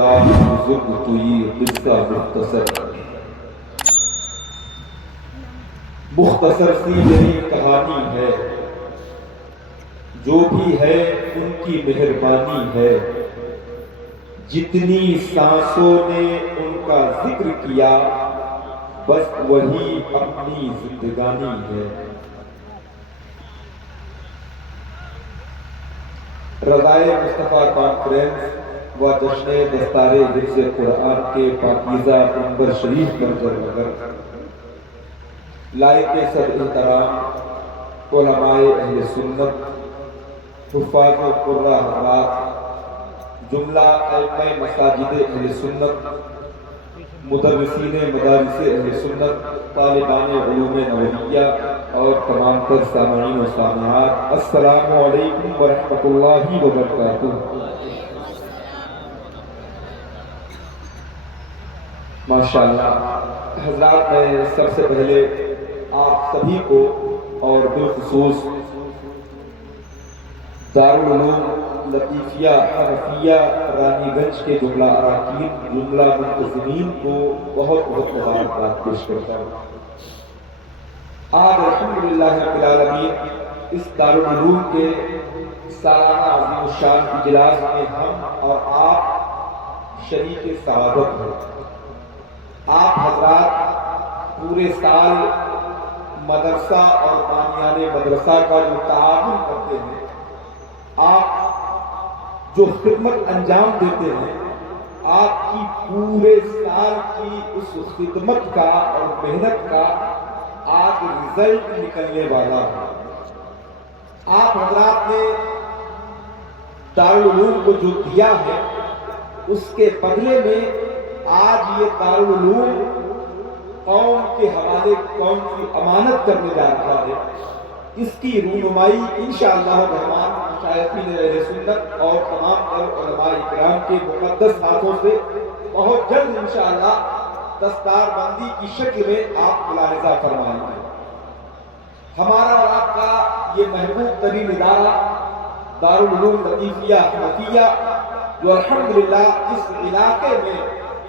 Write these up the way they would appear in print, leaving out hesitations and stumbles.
بزرگ تو یہ قصہ مختصر سی یہی کہانی ہے، جو بھی ہے ان کی مہربانی ہے، جتنی سانسوں نے ان کا ذکر کیا بس وہی اپنی زندگانی ہے۔ رضائے مصطفیٰ کانفرنس و جشن دستار حفظ قرآن کے پاکیزہ منبر شریف پر جلوگر لائق صد احترام علماء اہل سنت، حفاظ و قرہ حضرات، جملہ ائمہ مساجد اہل سنت، مدرسین مدارس اہل سنت، طالبان علوم نبویہ اور تمام تر سامعین و سامعات، السلام علیکم ورحمۃ اللہ وبرکاتہ۔ ماشاءاللہ حضرات، میں سب سے پہلے آپ سبھی کو اور بالخصوص دارالعلوم لطیفیہ حنفیہ رانی گنج کے جملہ اراکین، جملہ منتظمین کو بہت بہت مبارکباد پیش کرتا ہوں۔ آج الحمدللہ رب العالمین اس دارالعلوم کے سالانہ عظیم الشان اجلاس میں ہم اور آپ شریک سعادت ہیں۔ آپ حضرات پورے سال مدرسہ اور بانیان مدرسہ کا جو تعاون کرتے ہیں، آپ جو خدمت انجام دیتے ہیں، آپ کی پورے سال کی اس خدمت کا اور محنت کا آج رزلٹ نکلنے والا ہے۔ آپ حضرات نے دارالعلوم کو جو دیا ہے اس کے بدلے میں آج یہ دارالعلوم قوم کے حوالے قوم کی امانت کرنے جا رہا ہے۔ اس کی رونمائی انشاءاللہ الرحمن مشائخین اہل سنت اور تمام علماء اکرام کے مقدس ہاتھوں سے بہت جلد انشاءاللہ دستار بندی کی شکل میں آپ ملاحظہ فرمائیں گے۔ ہمارا اور آپ کا یہ محبوب ترین ادارہ دارالعلوم لطیفیہ حنفیہ، جو الحمدللہ اس علاقے میں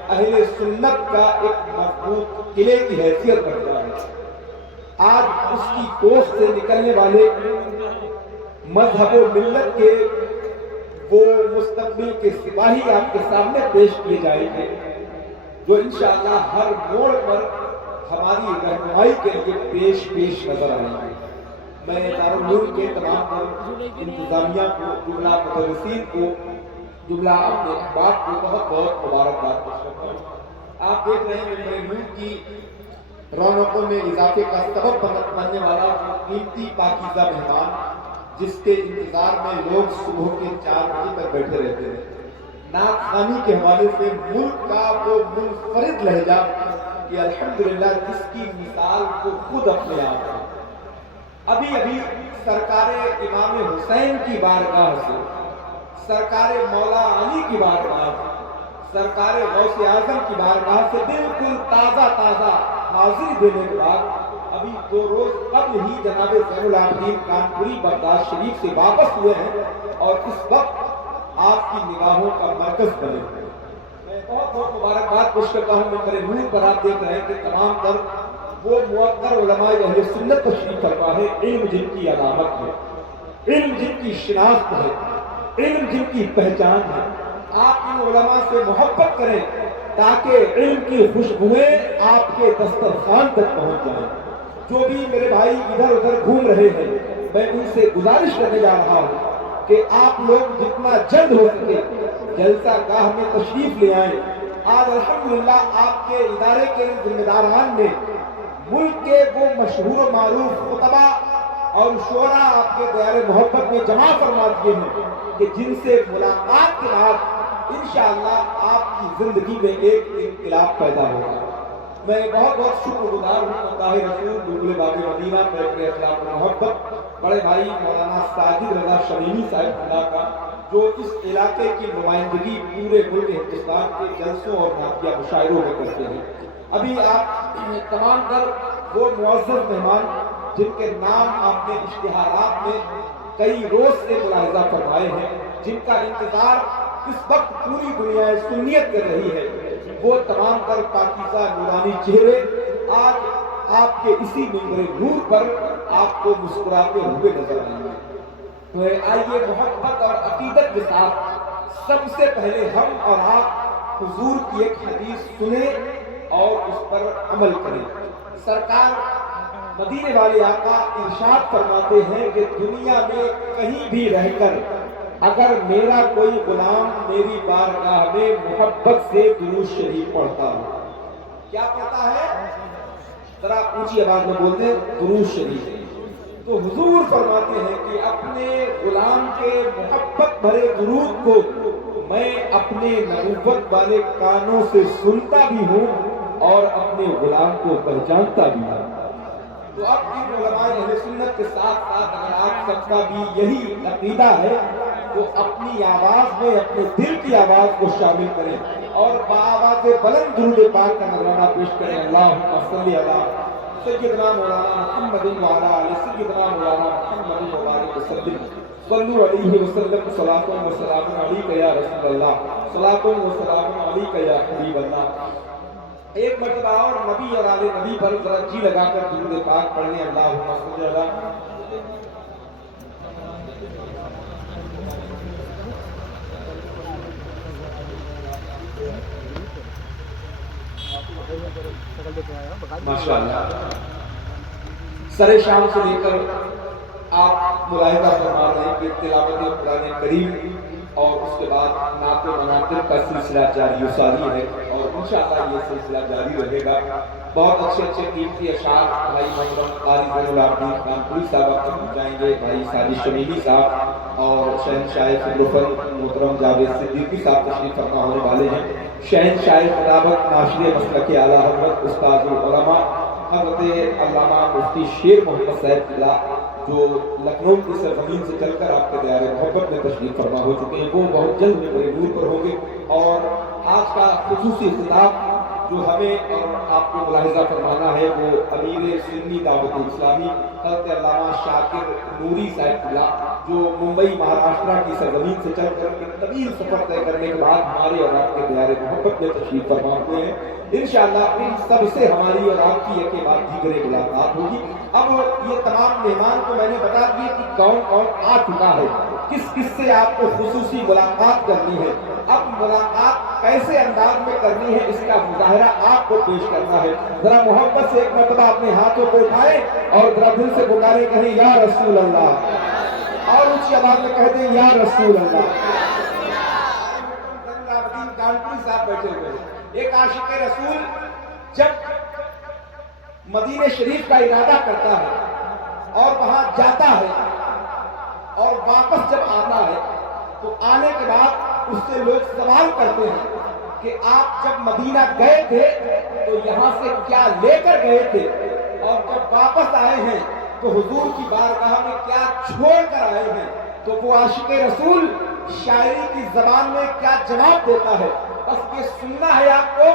اہل سنت کا ایک مضبوط قلعے کی حیثیت رکھتا ہے، آج اس کی کوشش سے نکلنے والے مذہب و ملت کے وہ مستقبل کے سپاہی آپ کے سامنے پیش کیے جائیں گے، جو انشاءاللہ ہر موڑ پر ہماری رہنمائی کے لیے پیش نظر آئیں گے۔ میں دارالعلوم کے تمام انتظامیہ کو، جملہ مدرسین کو، جملہ اپنے احباب کو بہت بہت مبارکباد پیش کرتا ہوں۔ آپ دیکھ رہے ہیں میرے ملک کی رونقوں میں اضافے کا سبب بننے والا وہ قیمتی پاکیزہ مہمان، جس کے انتظار میں لوگ صبح کے 4 بجے تک بیٹھے رہتے ہیں۔ نعت خوانی کے حوالے سے ملک کا وہ منفرد لہجہ کہ الحمدللہ جس کی مثال کو خود اپنے آپ ہے۔ ابھی سرکار امام حسین کی بارگاہ سے، سرکار مولا علی کی بارگاہ سے، سرکار غوث اعظم کی بارگاہ سے بالکل تازہ حاضری دینے کے بعد ابھی 2 روز قبل ہی جناب زین العابدین کانپوری بغداد شریف سے واپس ہوئے ہیں اور اس وقت آپ کی نگاہوں کا مرکز بنے ہوئے ہیں۔ میں بہت مبارکباد پیش کرتا ہوں۔ منبر نور پر آپ دیکھ رہے ہیں کہ تمام تر وہ موقر علماء اہل سنت تشریف فرما ہے، علم جن کی علامت ہے، علم جن کی شناخت ہے، علم جن کی پہچان ہے۔ آپ ان علماء سے محبت کریں تاکہ علم کی خوشبوئیں آپ کے دسترخوان تک پہنچ جائیں۔ جو بھی میرے بھائی ادھر ادھر گھوم رہے ہیں، میں ان سے گزارش کرنے جا رہا ہوں کہ آپ لوگ جتنا جلد ہو سکے جلسہ گاہ میں تشریف لے آئیں۔ آج الحمدللہ آپ کے ادارے کے ذمہ داران نے ملک کے وہ مشہور و معروف خطبہ اور شعراء آپ کے دیار محبت میں جمع فرما دیے ہیں کہ جن سے ملاقات کے بعد انشاءاللہ آپ کی زندگی میں ایک انقلاب پیدا ہوگا۔ میں بہت شکر گزار ہوں اللہ رسول بلبل باب مدینہ پیغمبر اخلاق و محبت بڑے بھائی مولانا ساجد رضا شمیمی صاحب اللہ کا، جو اس علاقے کی نمائندگی پورے ملک ہندوستان کے جلسوں اور نعتیہ مشاعروں میں کرتے ہیں۔ ابھی آپ تمام تر وہ معزز مہمان جن کے نام آپ نے اشتہارات میں کئی روز سے ملاحظہ فرمائے ہیں، جن کا انتظار اس وقت پوری دنیا سنیت کر رہی ہے، وہ تمام تر پاکیزہ نورانی چہرے آج آپ کے اسی منبر نور پر آپ کو مسکراتے ہوئے نظر آئیں گے۔ تو آئیے محبت اور عقیدت کے ساتھ سب سے پہلے ہم اور آپ حضور کی ایک حدیث سنیں اور اس پر عمل کریں۔ سرکار مدینے والے آقا ارشاد فرماتے ہیں کہ دنیا میں کہیں بھی رہ کر اگر میرا کوئی غلام میری بارگاہ میں محبت سے درود شریف پڑھتا ہو، کیا پڑھتا ہے؟ ذرا اونچی آواز میں بولتے ہیں درود شریف، تو حضور فرماتے ہیں کہ اپنے غلام کے محبت بھرے درود کو میں اپنے نبوت والے کانوں سے سنتا بھی ہوں اور اپنے غلام کو پہچانتا بھی ہوں۔ تو اب ان علماء اہل سنت کے ساتھ ساتھ اگر آپ سب کا بھی یہی عقیدہ ہے تو اپنی آواز میں اپنے دل کی آواز کو شامل کریں اور بآواز بلند درود پاک کا نذرانہ پیش کریں۔ اللہم صلی علی سیدنا مولانا محمد وعلی آل سیدنا مولانا محمد وبارک وسلم، صلو علیہ وسلم، صلاۃ و سلام علیک یا رسول اللہ، صلاۃ و سلام علیک یا حبیب اللہ۔ ایک مرتبہ اور نبی اور آل نبی پر ذرا جی لگا کر درود پاک پڑھنے۔ اللہم صلی علی ماشاءاللہ۔ سر شام سے لے کر آپ ملاحظہ فرما رہے ہیں کہ تلاوت قرآن کریم اور اس کے بعد نعت و مناقب کا سلسلہ جاری و ساری ہے اور انشاءاللہ یہ سلسلہ جاری رہے گا۔ بہت اچھے اچھے قیمتی اشعار بھائی محترم قاری زین العابدین کانپوری صاحب آپ کو جائیں گے، بھائی ساری شمیلی صاحب اور شہنشاہ فضل محترم جاوید صدیقی صاحب تشریف فرما ہونے والے ہیں۔ شہنشاہ خطابت ناشر مسلک اعلیٰ حضرت استاد العلماء حضرت علامہ مفتی شیر محمد صاحب قبلہ جو لکھنؤ کی سرزمین سے چل کر آپ کے دیار محبت میں تشریف فرما ہو چکے ہیں، وہ بہت جلد منبر نور پر ہوں گے۔ اور آج کا خصوصی خطاب جو ہمیں اور آپ کو ملاحظہ فرمانا ہے وہ امیر سنی دعوت اسلامی حضرت علامہ شاکر نوری صاحب قبلہ جو ممبئی مہاراشٹرا کی سرزمین سے چل کر ایک طویل سفر طے کرنے کے بعد ہمارے اور آپ کے دیار محبت میں تشریف فرما ہوئے ہیں۔ انشاءاللہ ان سب سے ہماری اور آپ کی ایک بات دیگر ملاقات ہوگی۔ اب یہ تمام مہمان کو میں نے بتا دیا کہ کون کون آ چکا ہے، کس کس سے آپ کو خصوصی ملاقات کرنی ہے۔ اب ملاقات کیسے انداز میں کرنی ہے اس کا مظاہرہ آپ کو پیش کرنا ہے۔ ذرا محبت سے ایک مرتبہ اپنے ہاتھوں کو اٹھائیں اور ذرا دل سے پکارے کہیں یا رسول اللہ، اور اونچی آواز میں کہہ دیں یا رسول اللہ۔ کانپوری صاحب بیٹھے ہوئے، ایک عاشق رسول جب مدینہ شریف کا ارادہ کرتا ہے اور وہاں جاتا ہے اور واپس جب آتا ہے تو آنے کے بعد اس سے لوگ سوال کرتے ہیں کہ آپ جب مدینہ گئے تھے تو یہاں سے کیا لے کر گئے تھے، اور جب واپس آئے ہیں تو حضور کی بارگاہ میں کیا چھوڑ کر آئے ہیں۔ تو وہ عاشق رسول شاعری کی زبان میں کیا جواب دیتا ہے، بس یہ سننا ہے آپ کو،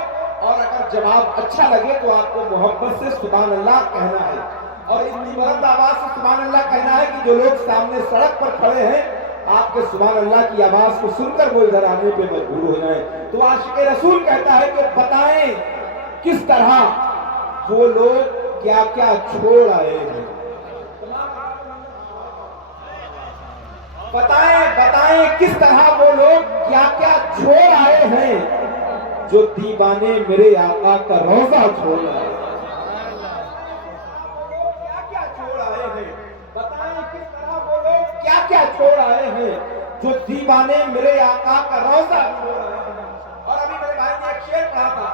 اور اگر جواب اچھا لگے تو آپ کو محبت سے سبحان اللہ کہنا ہے، اور اتنی بلند آواز سے سبحان اللہ کہنا ہے کہ جو لوگ سامنے سڑک پر کھڑے ہیں آپ کے سبحان اللہ کی آواز کو سن کر وہ ادھر آنے پہ مجبور ہو جائیں۔ تو عاشق رسول کہتا ہے کہ بتائیں کس طرح وہ لوگ کیا کیا چھوڑ آئے ہیں، بتائیں کس طرح وہ لوگ کیا کیا چھوڑ آئے ہیں جو دیوانے میرے آقا کا روضہ چھوڑ آئے ہیں۔ کیا کیا چھوڑ آئے ہیں، بتائیں کس طرح وہ لوگ کیا کیا چھوڑ آئے ہیں جو دیوانے میرے آقا کا روضہ چھوڑ آئے ہیں۔ اور ابھی میرے بھائی نے ایک شعر پڑھا تھا،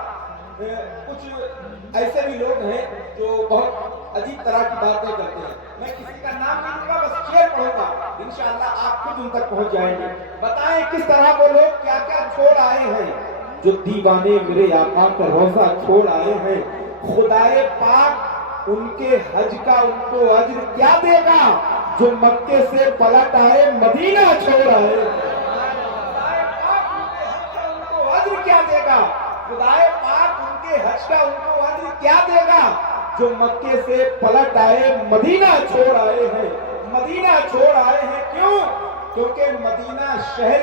کچھ ایسے بھی لوگ ہیں جو بہت عجیب طرح کی باتیں کرتے ہیں، میں کسی کا نام نہیں لوں گا، بس شعر پڑھوں گا، انشاءاللہ آپ خود ان تک پہنچ جائیں گے۔ بتائیں کس طرح وہ لوگ کیا کیا چھوڑ آئے ہیں جو دیوانے میرے آقا کا روضہ چھوڑ آئے ہیں۔ خدائے پاک ان کے حج کا ان کو اجر کیا دے گا جو مکے سے پلٹ آئے مدینہ چھوڑ آئے۔ خدائے پاک ان کے حج کا ان کو اجر کیا دے گا، خدائے پاک ان کے حج کا ان کو اجر کیا دے گا جو مکے سے پلٹ آئے مدینہ چھوڑ آئے ہیں۔ مدینہ چھوڑ آئے ہیں کیوں؟ کیونکہ مدینہ شہر